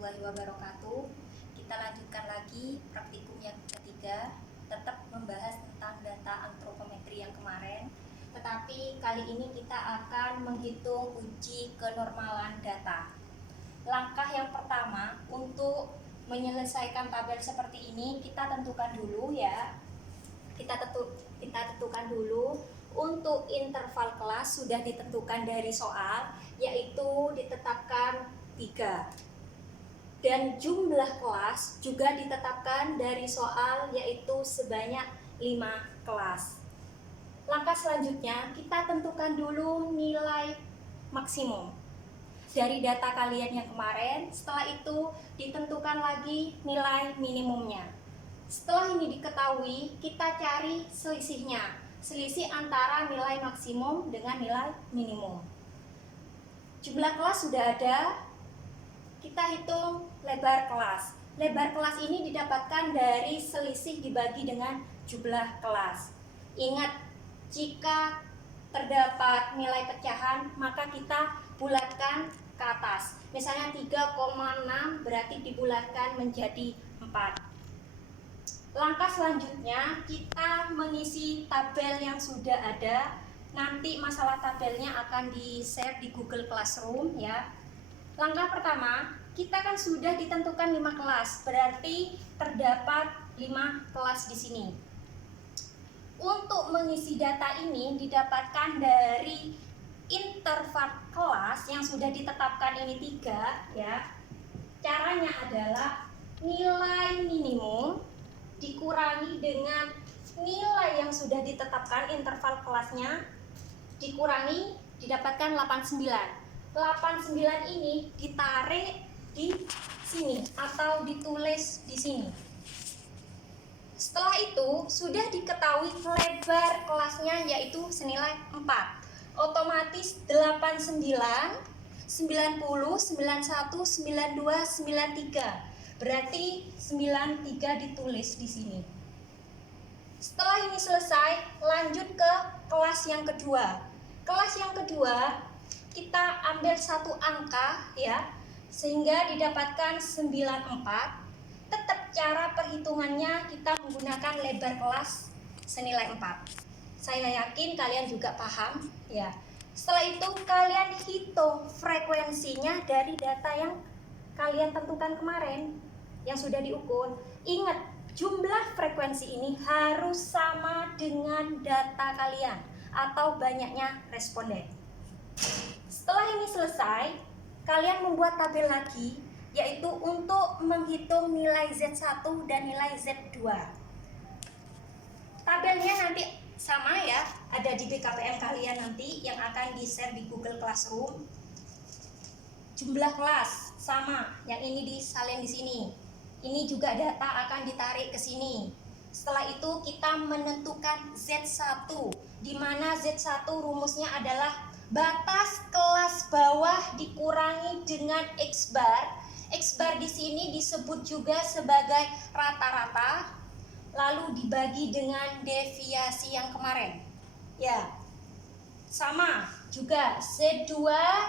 warahmatullahi wabarakatuh. Kita lanjutkan lagi praktikum yang ketiga, tetap membahas tentang data antropometri yang kemarin. Tetapi kali ini kita akan menghitung uji kenormalan data. Langkah yang pertama untuk menyelesaikan tabel seperti ini, kita tentukan dulu ya. Kita tentukan dulu. Untuk interval kelas sudah ditentukan dari soal, yaitu ditetapkan 3. Dan jumlah kelas juga ditetapkan dari soal, yaitu sebanyak 5 kelas. Langkah selanjutnya, kita tentukan dulu nilai maksimum dari data kalian yang kemarin. Setelah itu ditentukan lagi nilai minimumnya. Setelah ini diketahui, kita cari selisihnya. Selisih antara nilai maksimum dengan nilai minimum. Jumlah kelas sudah ada, kita hitung lebar kelas. Lebar kelas ini didapatkan dari selisih dibagi dengan jumlah kelas. Ingat, jika terdapat nilai pecahan, maka kita bulatkan ke atas. Misalnya 3,6 berarti dibulatkan menjadi 4. Langkah selanjutnya, kita mengisi tabel yang sudah ada. Nanti masalah tabelnya akan di-share di Google Classroom ya. Langkah pertama, kita kan sudah ditentukan 5 kelas, berarti terdapat 5 kelas di sini. Untuk mengisi data ini didapatkan dari interval kelas yang sudah ditetapkan ini 3 ya. Caranya adalah nilai minimum dikurangi dengan nilai yang sudah ditetapkan interval kelasnya, dikurangi didapatkan 89. 89 ini ditarik di sini atau ditulis di sini. Setelah itu sudah diketahui lebar kelasnya yaitu senilai 4. Otomatis 89, 90, 91, 92, 93. Berarti 93 ditulis di sini. Setelah ini selesai, lanjut ke kelas yang kedua. Kelas yang kedua, kita ambil satu angka ya, sehingga didapatkan 94. Tetap cara perhitungannya kita menggunakan lebar kelas senilai 4. Saya yakin kalian juga paham ya. Setelah itu kalian hitung frekuensinya dari data yang kalian tentukan kemarin, yang sudah diukur. Ingat, jumlah frekuensi ini harus sama dengan data kalian atau banyaknya responden. Setelah ini selesai, kalian membuat tabel lagi, yaitu untuk menghitung nilai Z1 dan nilai Z2. Tabelnya nanti sama ya, ada di BKPM kalian nanti yang akan di-share di Google Classroom. Jumlah kelas sama, yang ini disalin di sini. Ini juga data akan ditarik ke sini. Setelah itu kita menentukan Z1, di mana Z1 rumusnya adalah batas kelas bawah dikurangi dengan X bar. X bar di sini disebut juga sebagai rata-rata, lalu dibagi dengan deviasi yang kemarin. Ya, sama juga Z2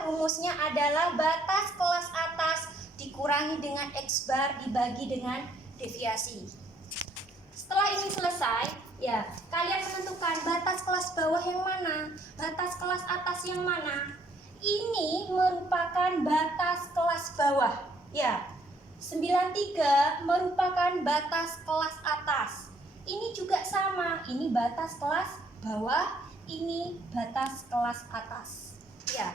rumusnya adalah batas kelas atas dikurangi dengan X bar dibagi dengan deviasi. Setelah ini selesai, ya, kalian menentukan batas kelas bawah yang mana, batas kelas atas yang mana. Ini merupakan batas kelas bawah, ya. 93 merupakan batas kelas atas. Ini juga sama, ini batas kelas bawah, ini batas kelas atas. Ya.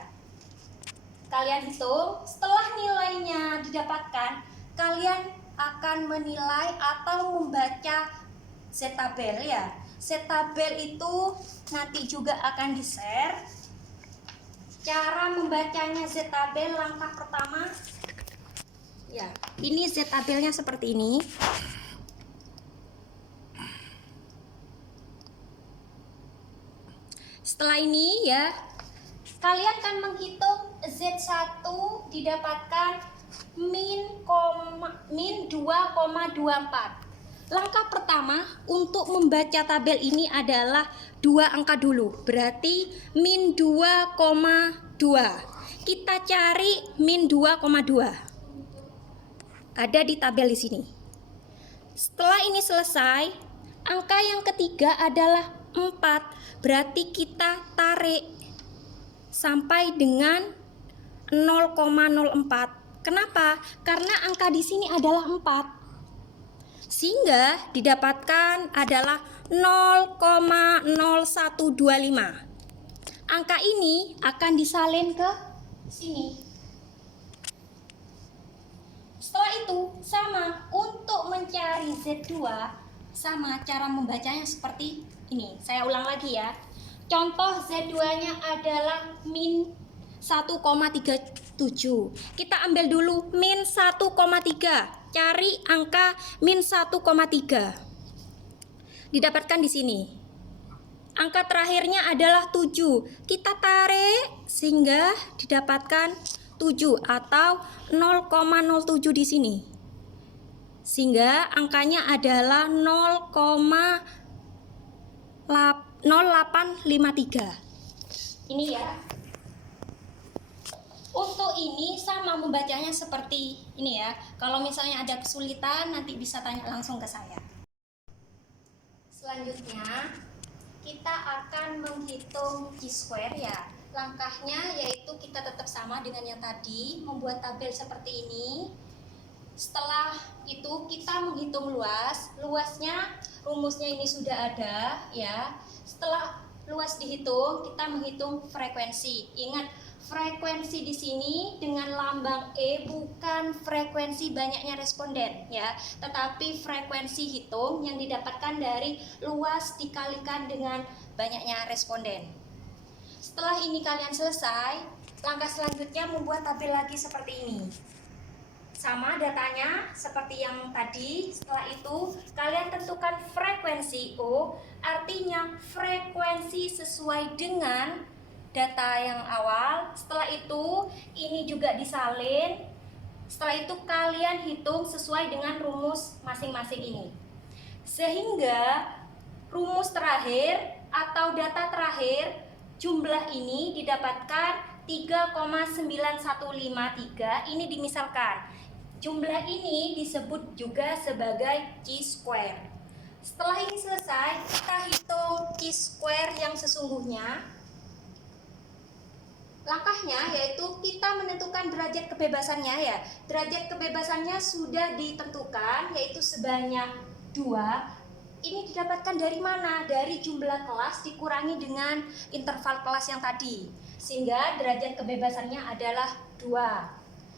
Kalian hitung, setelah nilainya didapatkan, kalian akan menilai atau membaca Z-tabel ya. Z-tabel itu nanti juga akan di-share. Cara membacanya Z-tabel, langkah pertama, ya, ini Z-tabelnya seperti ini. Setelah ini ya, kalian akan menghitung Z1 didapatkan min 2,24. Langkah pertama untuk membaca tabel ini adalah 2 angka dulu, berarti min 2,2. Kita cari min 2,2. ada di tabel di sini. Setelah ini selesai, angka yang ketiga adalah 4. Berarti kita tarik sampai dengan 0,04. Kenapa? Karena angka di sini adalah 4. Sehingga didapatkan adalah 0,0125. Angka ini akan disalin ke sini. Setelah itu sama, untuk mencari Z2 sama cara membacanya seperti ini. Saya ulang lagi ya. Contoh Z2-nya adalah min 1,37. Kita ambil dulu min 1,3. Cari angka min 1,3. Didapatkan di sini. Angka terakhirnya adalah 7. Kita tarik sehingga didapatkan 7 atau 0,07 di sini. Sehingga angkanya adalah 0,0853. Ini ya. Untuk ini sama membacanya seperti ini ya. Kalau misalnya ada kesulitan nanti bisa tanya langsung ke saya. Selanjutnya kita akan menghitung Q-square ya. Langkahnya yaitu kita tetap sama dengan yang tadi, membuat tabel seperti ini. Setelah itu kita menghitung luas. Luasnya rumusnya ini sudah ada ya. Setelah luas dihitung, kita menghitung frekuensi. Ingat, frekuensi di sini dengan lambang E bukan frekuensi banyaknya responden ya, tetapi frekuensi hitung yang didapatkan dari luas dikalikan dengan banyaknya responden. Setelah ini kalian selesai, langkah selanjutnya membuat tabel lagi seperti ini. Sama datanya seperti yang tadi. Setelah itu kalian tentukan frekuensi O, artinya frekuensi sesuai dengan data yang awal. Setelah itu ini juga disalin. Setelah itu kalian hitung sesuai dengan rumus masing-masing ini. Sehingga rumus terakhir atau data terakhir jumlah ini didapatkan 3,9153. Ini dimisalkan. Jumlah ini disebut juga sebagai Q-square. Setelah ini selesai, kita hitung Q-square yang sesungguhnya. Langkahnya yaitu kita menentukan derajat kebebasannya ya. Derajat kebebasannya sudah ditentukan yaitu sebanyak 2. Ini didapatkan dari mana? Dari jumlah kelas dikurangi dengan interval kelas yang tadi. Sehingga derajat kebebasannya adalah 2.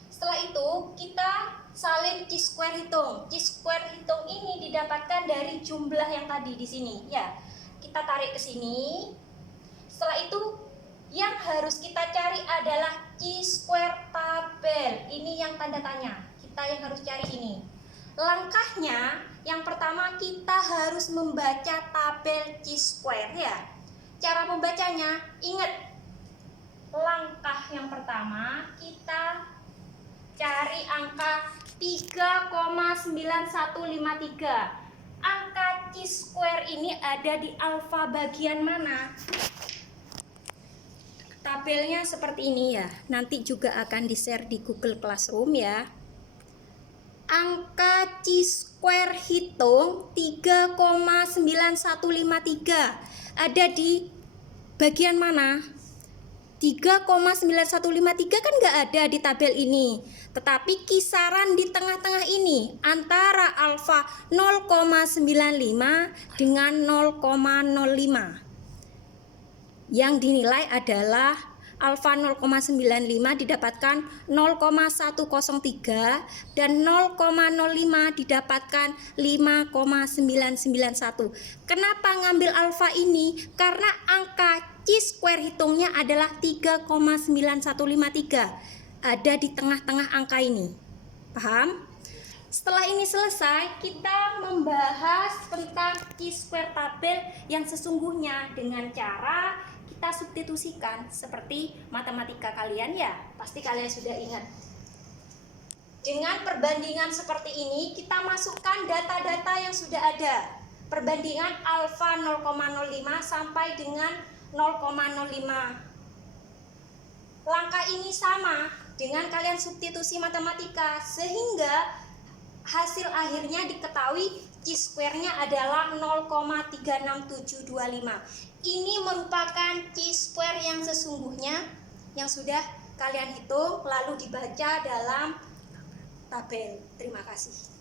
Setelah itu kita salin Q-square hitung. Q-square hitung ini didapatkan dari jumlah yang tadi di sini ya. Kita tarik ke sini. Setelah itu yang harus kita cari adalah Q-square tabel. Ini yang tanda tanya. Kita yang harus cari ini. Langkahnya yang pertama kita harus membaca tabel Q-square ya. Cara membacanya, ingat, langkah yang pertama kita cari angka 3,9153. Angka Q-square ini ada di alfa bagian mana? Tabelnya seperti ini ya. Nanti juga akan di-share di Google Classroom ya. Angka Q-square hitung 3,9153 ada di bagian mana? 3,9153 kan nggak ada di tabel ini, tetapi kisaran di tengah-tengah ini antara alfa 0,95 dengan 0,05 yang dinilai adalah alfa 0,95 didapatkan 0,103 dan 0,05 didapatkan 5,991. Kenapa ngambil alfa ini? Karena angka Q-square hitungnya adalah 3,9153. Ada di tengah-tengah angka ini. Paham? Setelah ini selesai, kita membahas tentang Q-square tabel yang sesungguhnya dengan cara kita substitusikan seperti matematika kalian ya. Pasti kalian sudah ingat. Dengan perbandingan seperti ini, kita masukkan data-data yang sudah ada. Perbandingan alfa 0,05 sampai dengan 0,05. Langkah ini sama dengan kalian substitusi matematika, sehingga hasil akhirnya diketahui chi-square-nya adalah 0,36725. Ini merupakan chi-square yang sesungguhnya yang sudah kalian hitung lalu dibaca dalam tabel. Terima kasih.